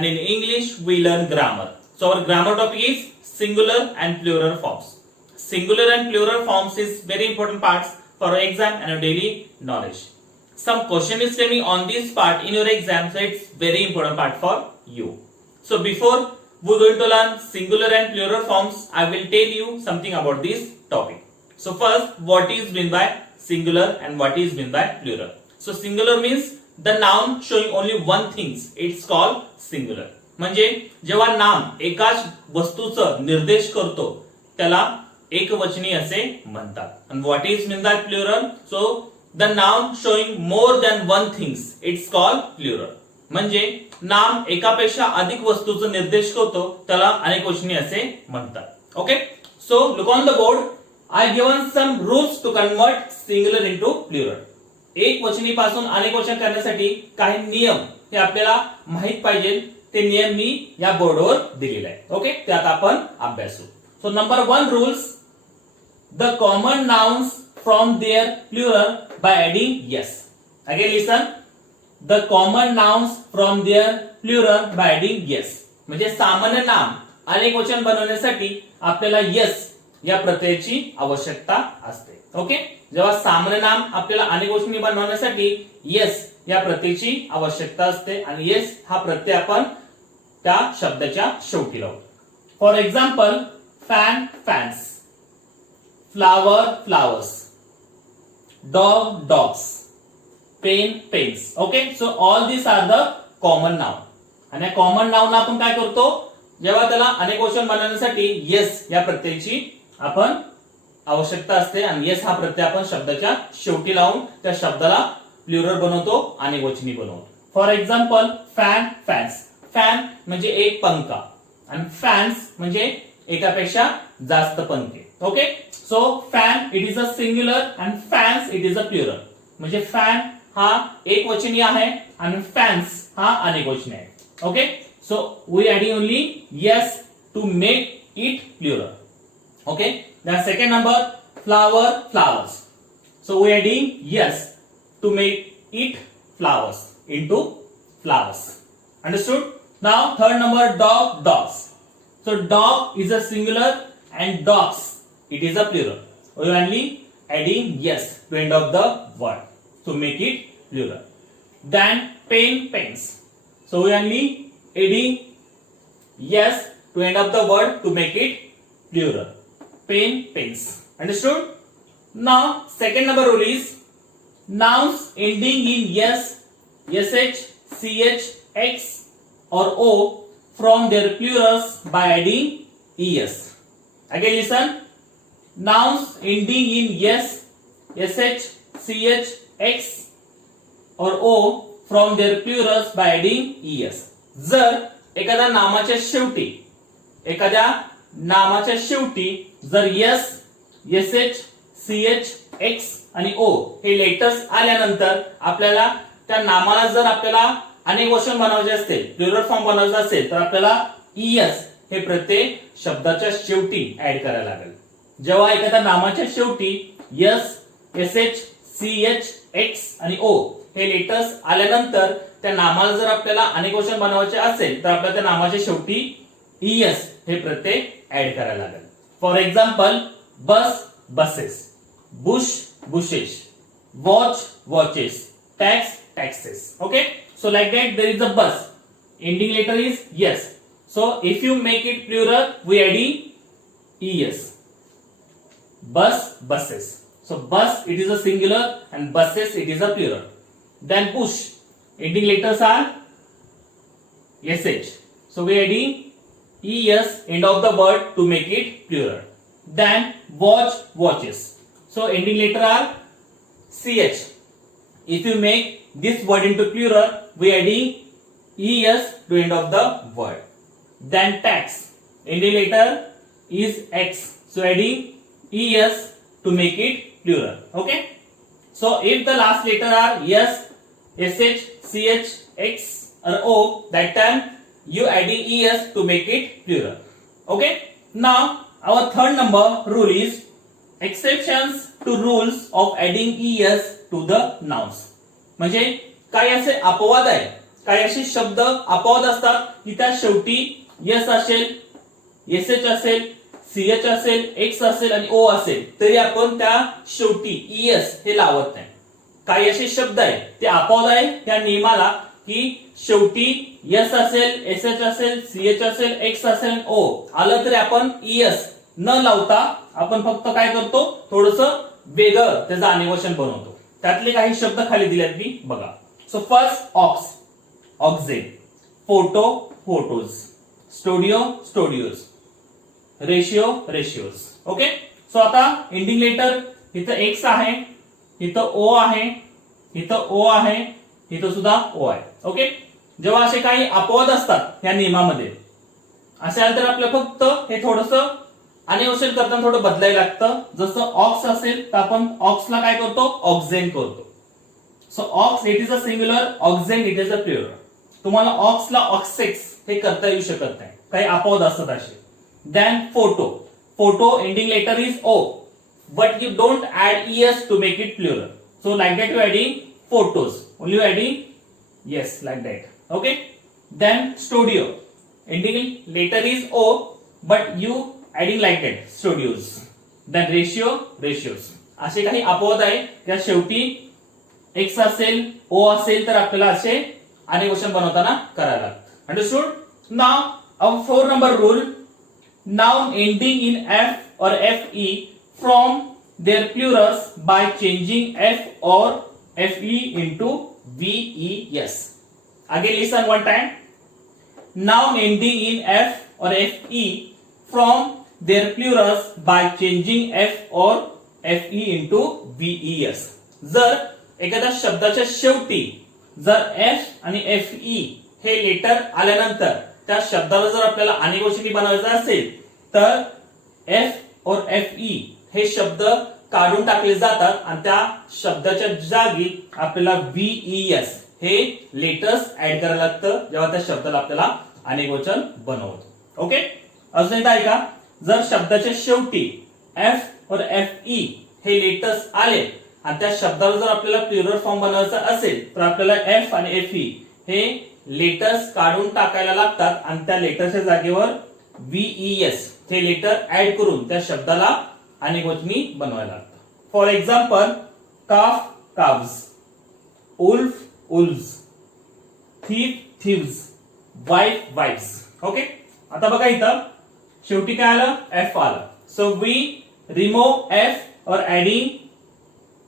and in English we learn grammar. So our grammar topic is singular and plural forms. Singular and plural forms is very important parts for our exam and our daily knowledge. Some question is coming on this part in your exam, so it's very important part for you. So before we're going to learn singular and plural forms, I will tell you something about this topic. So first, what is meant by singular and what is meant by plural? So singular means the noun showing only one thing. It's called singular. म्हणजे जेव्हा नाम एकाच वस्तूचं निर्देश करतो त्याला एकवचनी असे म्हणतात. And what is meant by plural? So the noun showing more than one things, it's called plural. म्हणजे नाम एकापेक्षा अधिक वस्तूचं निर्देश करतो त्याला अनेकवचनी असे म्हणतात. Okay, so look on the board. I given some rules to convert singular into plural. एक वचनी पासून अनेक वचन करण्यासाठी काही नियम हे आपल्याला माहित पाहिजे. ते नियम मी या बोर्डवर दिलेले आहे. ओके, ते आता आपण अभ्यासू. So number 1 rules, the common nouns from their plural by adding S. Again listen, the common nouns from their plural by adding S. म्हणजे सामान्य नाम अनेक वचन बनवण्यासाठी आपल्याला यस या प्रत्ययाची आवश्यकता असते. ओके, जेव्हा सामान्य नाम आपल्याला अनेक वचनी बनवण्यासाठी यस या प्रत्ययाची आवश्यकता असते आणि यस हा प्रत्यय आपण त्या शब्दाच्या शेवटी लावतो. For example, fan fans, flower flowers, dog dogs, pen pens. Okay, so all this are the common noun. आणि या कॉमन नाउन आपण काय करतो, जेव्हा त्याला अनेक वचन बनवण्यासाठी येस या प्रत्ययाची आपण आवश्यकता असते आणि येस हा प्रत्यय आपण शब्दाच्या शेवटी लावून त्या शब्दाला प्लुरल बनवतो, अनेक वचनी बनवतो. For example, fan fans. Fan म्हणजे एक पंखा आणि फॅन्स म्हणजे एकापेक्षा जास्त पंखे. Okay, so fan it is a singular and fans it is a plural. म्हणजे फॅन हा एक वचनी आहे आणि फॅन्स हा अनेक वचनी आहे. Okay, so we adding only S to make it plural. Okay, then second number, flower flowers. So we adding yes to make it flowers into flowers. Understood? Now third number, dog dogs. So dog is a singular and dogs it is a plural. We only adding yes to end of the word to make it plural. Then pen pens. So we only adding yes to end of the word to make it plural. Pen pens. Understood? Now second number rule is nouns ending in yes, sh, ch, x or o from their plurals by adding es. Again listen, nouns ending in yes, sh, ch, x or o from their plurals by adding es. जर एखाद्या नामाच्या शेवटी जर yes, sh, ch, x आणि o हे letters आल्यानंतर आपल्याला त्या नामाला जर आपल्याला अनेक वचन बनवायचे असतील, प्लुरल फॉर्म बनवायचा असेल, तर आपल्याला es हे प्रत्यय शब्दाच्या शेवटी ऍड करायला लागेल. जेव्हा एखाद्या नामाच्या शेवटी यस, sh, ch, x आणि o हे लेटर्स आल्यानंतर त्या नामाला जर आपल्याला अनेक वचन बनवायचे असेल तर आपल्याला त्या नामाच्या शेवटी es हे प्रत्यय ऍड करायला लागेल. For example, bus buses, Bush bushes, watch watches, tax taxes. Okay, so like that there is a bus, ending letter is yes. So if you make it plural we adding es. Bus buses. So bus it is a singular and buses it is a plural. Then push, ending letters are sh. So we adding es end of the word to make it plural. Then watch watches. So ending letter are ch. If you make this word into plural we adding es to end of the word. Then tax, ending letter is x. So adding es to make it plural. Okay, so if the last letter are yes, sh, ch, x or o, that time you adding es to make it plural. Okay, now our third number rule is exceptions to rules of adding es to the nouns. म्हणजे काही असे अपवाद आहे, काही असे शब्द अपवाद असतात की त्या शेवटी यस असेल, एस एच असेल, सीएच असेल, एक्स असेल आणि ओ असेल तरी आपण त्या शेवटी ईएस हे लावत नाही. काही असे शब्द आहेत ते अपवाद आहे त्या नियमाला की शेवटी एस असेल, एस एच असेल, सीएच असेल, एक्स असेल, ओ आलं तरी आपण ईएस न लावता आपण फक्त काय करतो, थोडस वेगळं त्याचं अनिवर्षण बनवतो. त्यातले काही शब्द खाली दिलेत मी बघा. So first ox, oxen, photo, photos, studio, studios, ratio, ratios. Okay. So आता एंडिंग लेटर इथं एक्स आहे, इथं ओ आहे, इथं ओ आहे, इथं सुद्धा ओ आहे. ओके. जेव्हा असे काही अपवाद असतात या नियमामध्ये असेल तर आपल्याला फक्त हे थोडस अनिवर्षण करताना थोडं बदलायला लागतं. जसं ऑक्स असेल तर आपण ऑक्सला काय करतो, ऑक्झेन करतो. So ox it is a singular, oxen it is a plural. तुम्हाला ऑक्सला ऑक्सेक्स हे करता येऊ शकत नाही, काही अपवाद असतात असे. Then photo, photo ending letter is O but you don't add ES to make it plural. So like that you adding photos, only you adding yes like that. Okay. Then studio ending letter is O but you adding like that, studios. Then ratio, ratios. असे काही अपवाद आहे त्या शेवटी x असेल, ओ असेल तर आपल्याला असे अनिवर्षण बनवताना करायला लागतं. Understood. Now our 4 number rule, noun ending in f or fe from their plurals by changing f or fe into ves. Again listen one time. Noun ending in f or fe from their plurals by changing f or fe into ves. जर एखाद्या शब्दाच्या शेवटी जर f आणि fe हे letter आल्यानंतर त्या शब्दाला जर आपल्याला अनिवर्षणी बनवायचं असेल तर एफ और एफ ई हे शब्द काढून टाकले जातात आणि त्या शब्दाच्या जागी आपल्याला व्हीईएस हे लेटर्स ऍड करायला लागतं जेव्हा त्या शब्दाला आपल्याला अनिर्वचन बनवतो. ओके. अजून एकदा ऐका. जर शब्दाच्या शेवटी एफ और एफ ई हे लेटर्स आले आणि त्या शब्दाला जर आपल्याला प्लुरल फॉर्म बनवायचा असेल तर आपल्याला एफ आणि एफ ई हे लेटर्स काढून टाकायला लागतात आणि त्या लेटरच्या जागेवर व्हीईएस हे लेटर ऍड करून त्या शब्दाला अनिर्वचनी बनवायला लागतं. For example calf, calves, wolf, wolves, thief, thieves, wife, wifes. Okay. आता बघा इथं शेवटी काय आलं, एफ आलं. सो वी रिमूव्ह एफ और ऍडिंग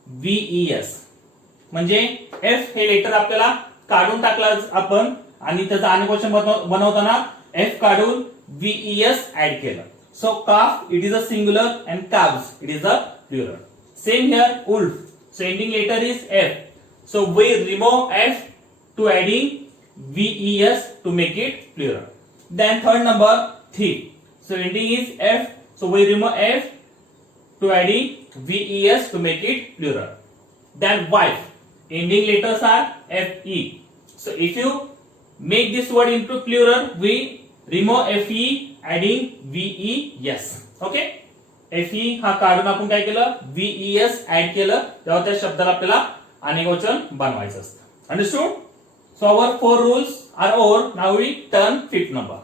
व्हीईएस म्हणजे एफ हे लेटर आपल्याला काढून टाकला आपण आणि त्याचं अनिर्वचन बनवताना एफ काढून व्हीईएस ऍड केलं. So calf it is a singular and calves it is a plural. Same here wolf. So ending letter is F. So we remove F to adding VES to make it plural. Then third number thief. So ending is F. So we remove F to adding VES to make it plural. Then wife. Ending letters are fe. So if you make this word into plural, we remove fe, adding ves. Okay. fe हा काढून आपण काय केलं, ves add केलं तेव्हा त्या शब्दाला आपल्याला अनिर्वचन बनवायचं असतं. Understood. So our 4 rules are over. Now we turn 5th number.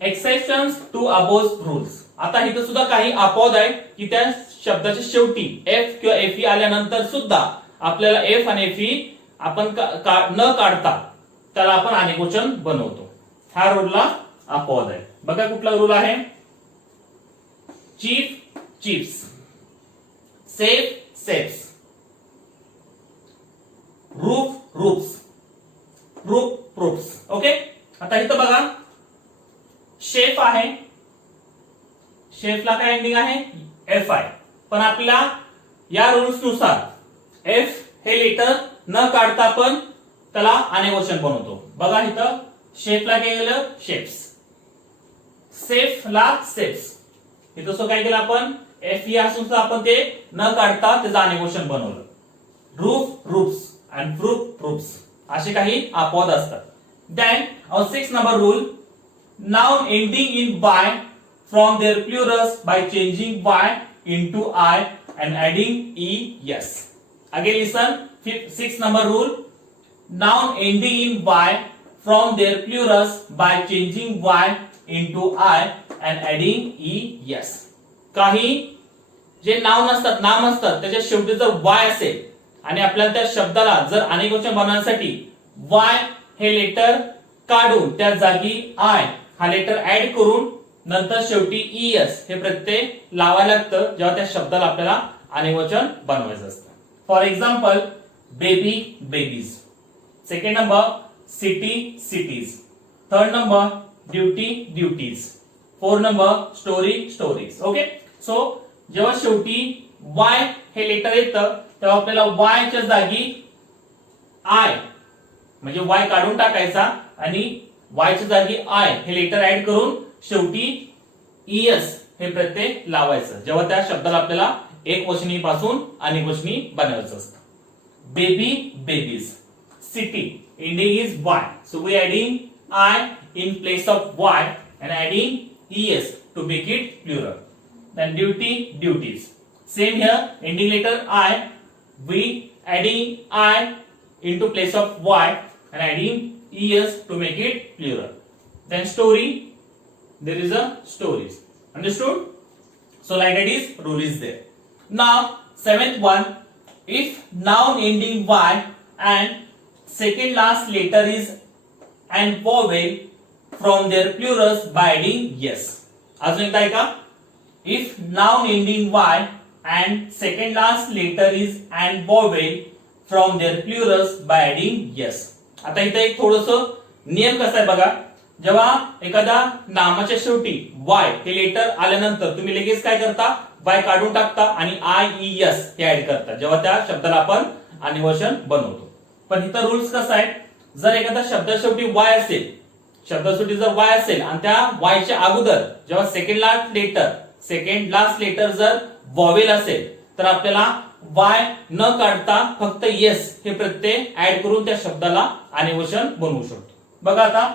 Exceptions to above rules. आता इथं सुद्धा काही अपवाद आहे की त्या शब्दाच्या शेवटी एफ किंवा एफ आल्यानंतर सुद्धा आपल्याला एफ आणि एफ आपण न काढता त्याला आपण अनिर्वचन बनवतो. हा रूलला अपवाद आहे. बघा कुठला रूल आहे. Chief, chiefs, safe, safes, roof, roofs, proof, proofs. Okay. आता इथं बघा शेफ आहे, शेफला काय एंडिंग आहे एफ आहे पण आपल्याला या रूल्स नुसार एफ हे लेटर न काढता आपण त्याला अनिर्वचन बनवतो. बघा इथं शेफला काय केलं, शेफ्स. सेफला सेफ्स. इथं सो काय केलं आपण एफ ई असून सुद्धा आपण ते न काढता त्याचं अनिर्वचन बनवलं. Roof, roofs and proof, proofs असे काही अपवाद असतात. Then our 6th number rule, noun ending in by from their plurals by changing y into I and adding es. Again listen, 6th number rule, noun ending in y from their plurals by changing y into I and adding es. काही जे नाम असतात त्याच्या शेवटी जर y असेल आणि आपल्याला त्या शब्दाला जर अनेकवचन बनवण्यासाठी y हे लेटर काढून त्या जागी I हा लेटर ऍड करून नंतर शेवटी es हे प्रत्यय लावायला लागतं जेव्हा त्या शब्दाला आपल्याला अनेकवचन बनवायचं असतं. For example baby babies, second number city cities, third number duty duties, fourth number story stories. Okay, so जेव्हा शेवटी y हे लेटर येतं तेव्हा आपल्याला y च्या जागी I म्हणजे y काढून टाकायचा आणि y च्या जागी I हे लेटर ऍड करून शेवटी es हे प्रत्यय लावायचं जेव्हा त्या शब्दाला आपल्याला एक वचनी पासून अनेक वचनी बनवायचं असतं. Baby babies, city ending is y, so we adding I in place of y and adding es to make it plural. Then duty duties, same here, ending letter I, we adding I into place of y and adding es to make it plural. Then story, there is a stories. Understood? So like that is rule is there. Now seventh one, if noun ending y and second last letter is and vowel from their plurals by adding yes. अजून एकदा ऐका. If noun ending y and second last letter is and vowel from their plurals by adding yes. आता इथे एक थोडंसं नियम कसा आहे बघा. जेव्हा एखाद्या नामाच्या शेवटी y हे लेटर आल्यानंतर तुम्ही लगेच काय करता, y काढून टाकता आणि IES हे ऍड करता जेव्हा त्या शब्दाला आपण अनेकवचन बनवतो. पण इथं रूल्स कसा आहे, जर एखादा शब्दा शेवटी y असेल, शब्दा शेवटी जर y असेल आणि त्या y च्या अगोदर जेव्हा सेकंड लास्ट लेटर जर वॉवेल असेल तर आपल्याला y न काढता फक्त yes हे प्रत्यय ऍड करून त्या शब्दाला अनेकवचन बनवू शकतो. बघा आता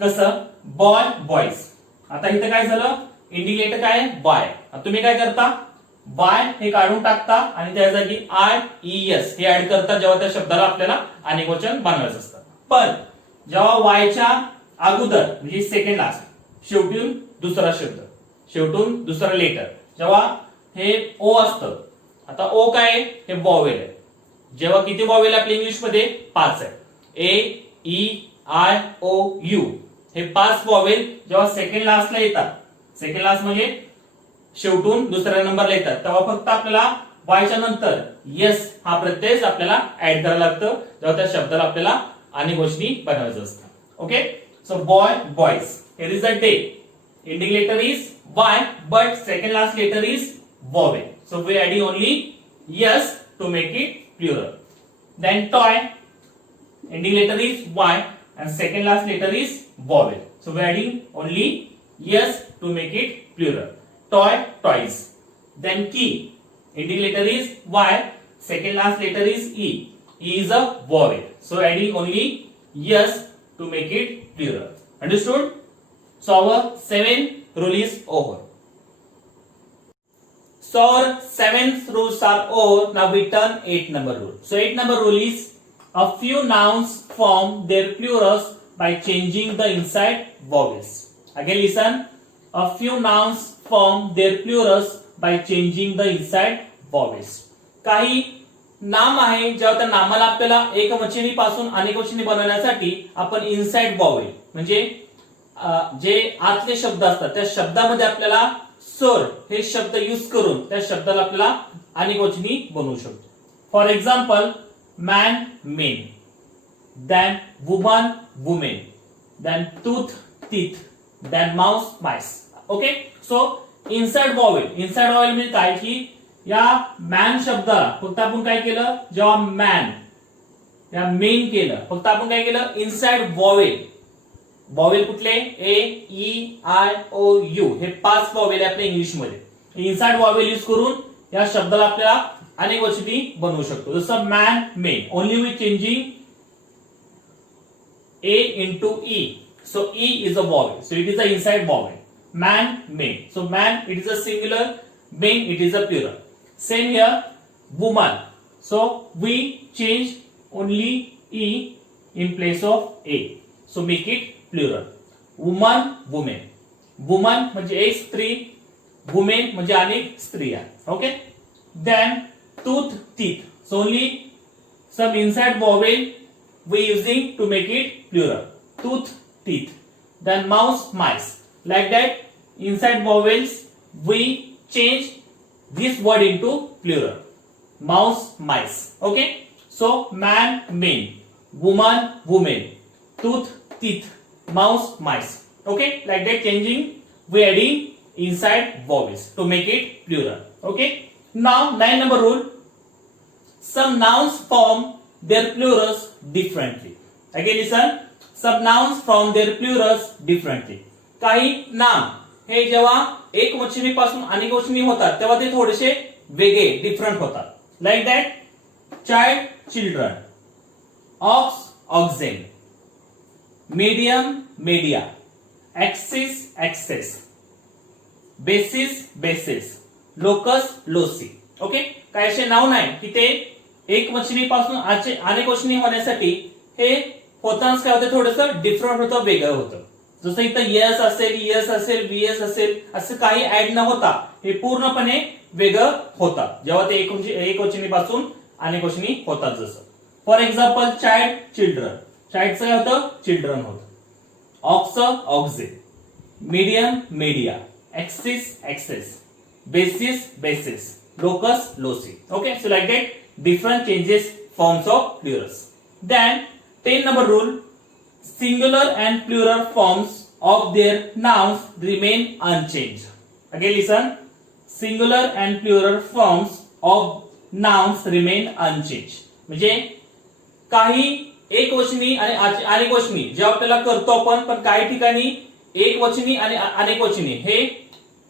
कसं, बॉय बॉयज. आता इथं काय झालं, एंडिंग लेटर काय आहे y. तुम्ही काय करता, y हे काढून टाकता आणि त्या जागी IES हे ऍड करता जेव्हा त्या शब्दाला आपल्याला अनेकवचन बनवायचं असतं. पण जेव्हा y च्या अगोदर म्हणजे सेकंड लास्ट शेवटून दुसरा शब्द, शेवटून दुसरा लेटर, जेव्हा हे ओ असतं. आता ओ काय आहे, हे वॉवेल आहे. जेव्हा किती वॉवेल आपल्या इंग्लिश मध्ये 5 आहे. AEIOU हे 5 वॉवेल जेव्हा सेकंड लास्टला येतात, सेकंड लास्ट म्हणजे शेवटून दुसऱ्या नंबरला येतात, तेव्हा फक्त आपल्याला y च्या नंतर yes हा प्रत्यय आपल्याला ऍड करायला लागतं जेव्हा त्या शब्दाला आपल्याला अनेकवचनी बनवायचं असतं. Okay, so boy boys, here is a day, ending letter is y but second last letter is vowel, so we adding only yes to make it plural. Then toy, ending letter is y and second last letter is vowel, so we adding only yes to make it plural. Toy toys. Then key, ending letter is y, second last letter is e. E is a vowel, so adding only yes to make it plural. Understood? So our 7 rule is over. So our 7th rules are over. Now we turn 8 number rule. So 8 number rule is a few nouns form their plurals by changing the inside vowels. Again listen. A few nouns form their plurals by changing the inside vowels. काही नाम आहे जेव्हा त्या नामाला आपल्याला एकवचनी पासून अनेकवचनी बनवण्यासाठी आपण inside vowel म्हणजे जे आतले शब्द असतात त्या शब्दामध्ये आपल्याला सर हे शब्द यूज करून त्या शब्दाला आपल्याला अनेकवचनी बनवू शकतो. For example man men, then woman women, then tooth teeth, then mouse mice. Okay, so inside vowel म्हणजे काय की या मॅन शब्दाला फक्त आपण काय केलं, जेव्हा मॅन या मेन केलं फक्त आपण काय केलं, इनसाइड वॉवेल. वॉवेल कुठले, AEIOU हे 5 वॉवेल आहे आपल्या इंग्लिश मध्ये. इनसाइड वॉवेल यूज करून या शब्दाला आपल्याला अनेकवचनी बनवू शकतो. जसं man main, only with changing A into E, so E is a vowel, so it is a inside vowel. Man main, so man it is a singular, main it is a plural. Same here, woman, so we change only E in place of a. So make it plural. Woman, women. Woman म्हणजे एक स्त्री, women म्हणजे अनेक स्त्रिया. Okay? Then tooth, teeth. So only some inside vowel we using to make it plural. Tooth, teeth. Then mouse, mice. Like that, inside vowels we change this word into plural. Mouse, mice. Okay? So man, men. Woman, women. Tooth, teeth. Mouse, mice. Okay? Like that, changing, we adding inside vowels to make it plural. Okay? Now 9 number rule. Some nouns form their plurals differently. Again listen. Some nouns form their plurals differently. काही नाम हे जेव्हा एक वचनी पासून अनेक वचनी होतात तेव्हा ते थोडेसे वेगळे डिफरंट होतात. Like that child, children. Ox, oxen. Medium, media. Axis, axes. Basis, basis. Locus, loci. Okay, काय असे नाव नाही की ते एक वचनी पासून अनेक वचनी होण्यासाठी हे होताच काय होतं, थोडंसं डिफरंट होतं, वेगळं होतं. जसं इथं यस असेल, वीएस असेल, असं काही ऍड न होता हे पूर्णपणे वेगळं होतात जेव्हा ते एक वचनी पासून अनेक वचनी होतात. जसं फॉर एक्झाम्पल चाइल्ड, चिल्ड्रन. चाइल्डचं काय होतं, चिल्ड्रन होतं. Ox, oxen. Medium, media. Axis, axes. Basis, basis. Locus, loci. Okay, so like that, different changes forms of plurals. Then 10 number rule. Singular and plural forms of their nouns remain unchanged. Again listen. Singular and plural forms of nouns remain unchanged. म्हणजे काही एक वचनी आणि अनेक वचनी जेव्हा आपल्याला करतो आपण, पण काही ठिकाणी एक वचनी आणि अनेक वचनी हे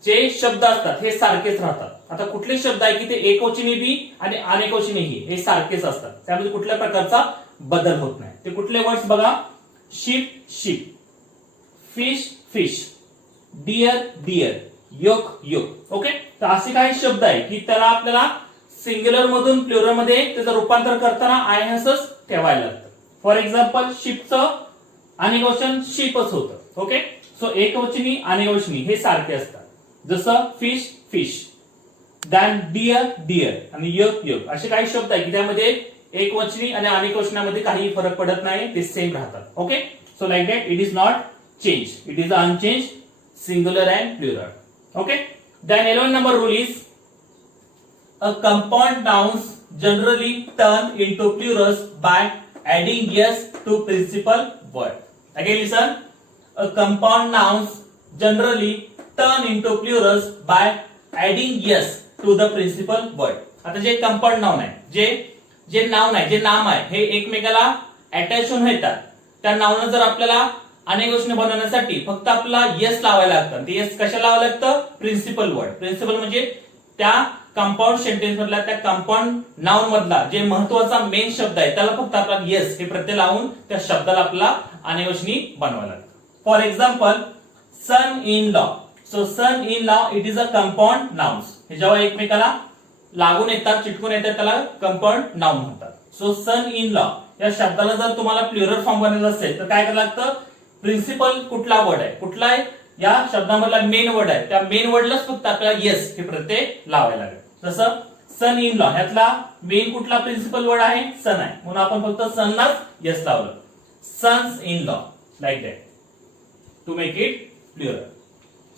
जे शब्द असतात हे सारखेच राहतात. आता कुठले शब्द आहे की ते एक वचनी बी आणि अनेक वचनी ही हे सारखेच असतात, त्यामध्ये कुठल्या प्रकारचा बदल होत नाही. ते कुठले वर्ड्स बघा. Ship, ship. Fish, fish. Deer, deer. Yoke, yoke. Okay, तर असे काही शब्द आहे की त्याला आपल्याला सिंग्युलर मधून प्लुरल मध्ये त्याचं रूपांतर करताना आयएनएसच ठेवायला लागतं. फॉर एक्झाम्पल शिपचं अनेक वचन शिपच होतं. ओके, सो एकवचनी अनेकवचनी हे सारखे असतात. जसं fish, fish. Then deer, deer. आणि योक, योक. असे काही शब्द आहे की त्यामध्ये एक वचनी आणि अनेक वचनामध्ये काही फरक पडत नाही, ते सेम राहतात. Okay, so like that it is not change, it is unchange singular and plural. Okay, then 11 number rule is a compound nouns generally turn into plurals by adding yes to principal word. Again listen. A compound nouns generally turn into plurals by adding yes to the principal word. आता जे compound noun आहे, जे noun आहे, जे नाम आहे, हे एकमेकाला अटॅच होऊन येतात. त्या नाउन जर आपल्याला अनेक गोष्टी बनवण्यासाठी फक्त आपल्याला येस लावायला लागतं. ते येस कशाला लावावं लागतं, प्रिन्सिपल वर्ड. प्रिन्सिपल म्हणजे त्या कंपाऊंड सेंटेन्स मधला, त्या कंपाऊंड नाउन मधला जे महत्वाचा मेन शब्द आहे त्याला फक्त आपल्याला येस हे प्रत्यय लावून त्या शब्दाला आपल्याला अनेक गोष्टी बनवायला लागतं. For example son in law. So son in law it is a compound nouns. हे जेव्हा एकमेकाला लागून येतात, चिटकून येतात, त्याला कंपाऊंड नाउन म्हणतात. सो सन इन लॉ या शब्दाला जर तुम्हाला प्लुरल फॉर्म बनायचा असेल तर काय करायला लागतं, प्रिन्सिपल कुठला वर्ड आहे, कुठला आहे या शब्दामधला मेन वर्ड आहे, त्या मेन वर्डलाच फक्त आपल्याला येस हे प्रत्यय लावायला लागेल. जसं सन इन लॉ ह्यातला मेन कुठला प्रिन्सिपल वर्ड आहे, सन आहे, म्हणून आपण फक्त सनलाच येस लावलं. Sons in law, like that to make it plural.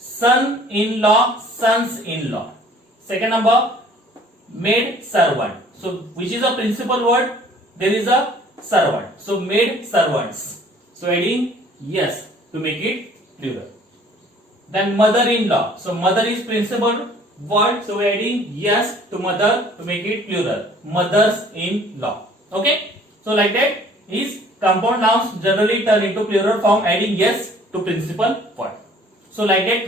Son in law, sons in law. Second number maid servant. So which is a principal word, there is a servant, so maid servants. So adding yes to make it plural. Then mother in law. So mother is principal word, so we adding yes to mother to make it plural. Mothers in law. Okay, so like that is compound nouns generally turn into plural form adding yes to principal word. So like that